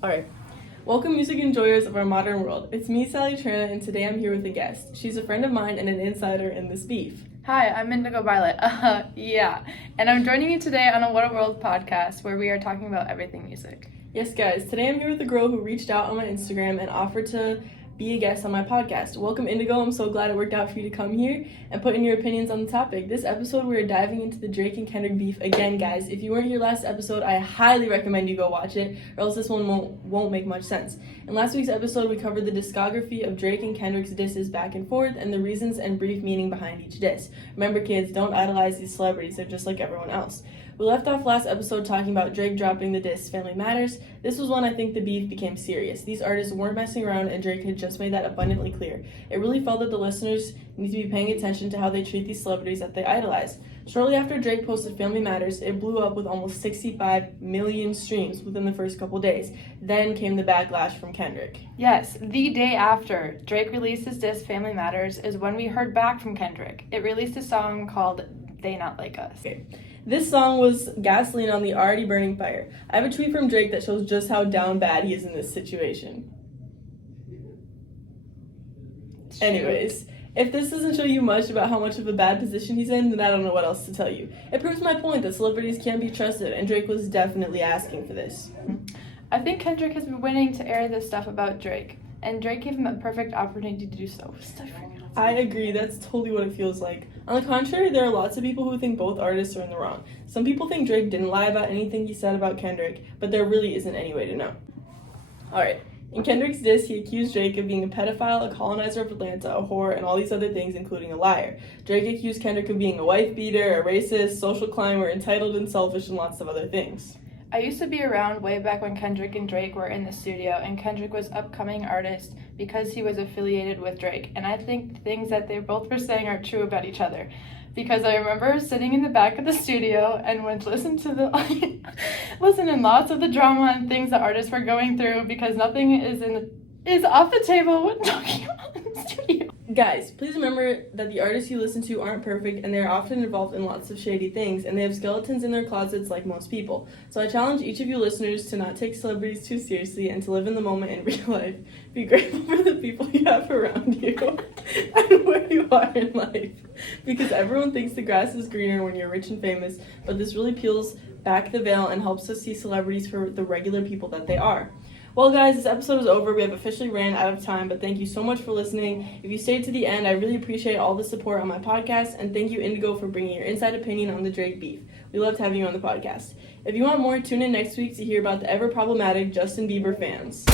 Alright, welcome music enjoyers of our modern world. It's me, Sally Trina, and today I'm here with a guest. She's a friend of mine and an insider in this beef. Hi, I'm Indigo Violet. And I'm joining you today on a What a World podcast where we are talking about everything music. Yes, guys, today I'm here with a girl who reached out on my Instagram and offered to be a guest on my podcast. Welcome, Indigo. I'm so glad it worked out for you to come here and put in your opinions on the topic. This episode, we're diving into the Drake and Kendrick beef again, guys. If you weren't here last episode, I highly recommend you go watch it, or else this one won't make much sense. In last week's episode, we covered the discography of Drake and Kendrick's disses back and forth and the reasons and brief meaning behind each diss. Remember, kids, don't idolize these celebrities. They're just like everyone else. We left off last episode talking about Drake dropping the diss Family Matters. This was when I think the beef became serious. These artists weren't messing around, and Drake had just made that abundantly clear. It really felt that the listeners need to be paying attention to how they treat these celebrities that they idolize. Shortly after Drake posted Family Matters, it blew up with almost 65 million streams within the first couple days. Then came the backlash from Kendrick. Yes, the day after Drake released his diss Family Matters is when we heard back from Kendrick. It released a song called They Not Like Us. Okay. This song was gasoline on the already burning fire. I have a tweet from Drake that shows just how down bad he is in this situation. Shoot. Anyways, if this doesn't show you much about how much of a bad position he's in, then I don't know what else to tell you. It proves my point that celebrities can't be trusted, and Drake was definitely asking for this. I think Kendrick has been waiting to air this stuff about Drake, and Drake gave him a perfect opportunity to do so. I agree, that's totally what it feels like. On the contrary, there are lots of people who think both artists are in the wrong. Some people think Drake didn't lie about anything he said about Kendrick, but there really isn't any way to know. Alright, in Kendrick's diss, he accused Drake of being a pedophile, a colonizer of Atlanta, a whore, and all these other things, including a liar. Drake accused Kendrick of being a wife beater, a racist, social climber, entitled and selfish, and lots of other things. I used to be around way back when Kendrick and Drake were in the studio, and Kendrick was upcoming artist because he was affiliated with Drake. And I think things that they both were saying are true about each other. Because I remember sitting in the back of the studio and went to listen to lots of the drama and things that artists were going through, because nothing is off the table when talking about in the studio. Guys, please remember that the artists you listen to aren't perfect, and they are often involved in lots of shady things, and they have skeletons in their closets like most people. So I challenge each of you listeners to not take celebrities too seriously and to live in the moment in real life. Be grateful for the people you have around you and where you are in life. Because everyone thinks the grass is greener when you're rich and famous, but this really peels back the veil and helps us see celebrities for the regular people that they are. Well, guys, this episode is over. We have officially ran out of time, but thank you so much for listening. If you stayed to the end, I really appreciate all the support on my podcast, and thank you, Indigo, for bringing your inside opinion on the Drake beef. We loved having you on the podcast. If you want more, tune in next week to hear about the ever-problematic Justin Bieber fans.